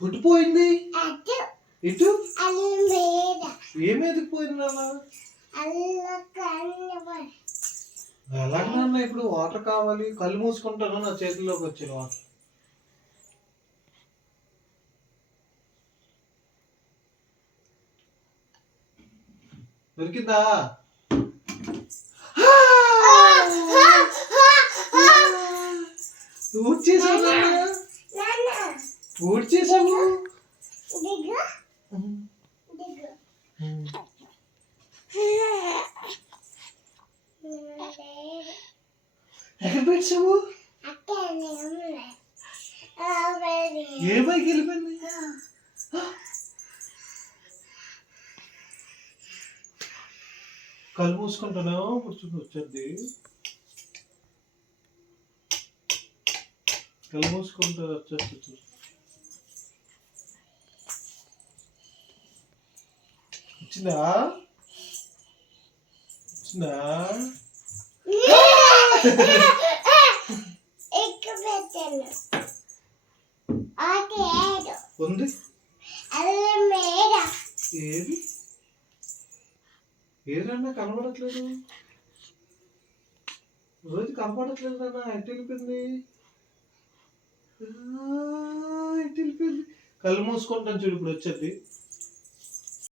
పుట్టిపోయింది ఇటు ఏమేదికి పోయింది నాన్న? ఎలాగ నాన్న? ఇప్పుడు వాటర్ కావాలి, కళ్ళు మూసుకుంటాను, నా చేతిలోకి వచ్చిన వాటర్. దొరికిందా? ఊడ్చేసావు, ఊడ్చేసావు. ఎక్కడ పెట్టావు? ఏ బైక్ వెళ్ళిపోయింది? కళ్ళు మూసుకుంటాను, కూర్చుని వచ్చేది. కళ్ళు మూసుకుంటా వచ్చేస్తుంది. వచ్చిందా? వచ్చిందా? ఉంది. ఏది ఏదన్నా కనబడట్లేదు. రోజు కనపడట్లేదు నాన్న. ఎటు వెళ్ళిపోయింది? ఎటు వెళ్ళిపోయింది? కళ్ళు మూసుకుంటాను చూడు, ఇప్పుడు వచ్చేది.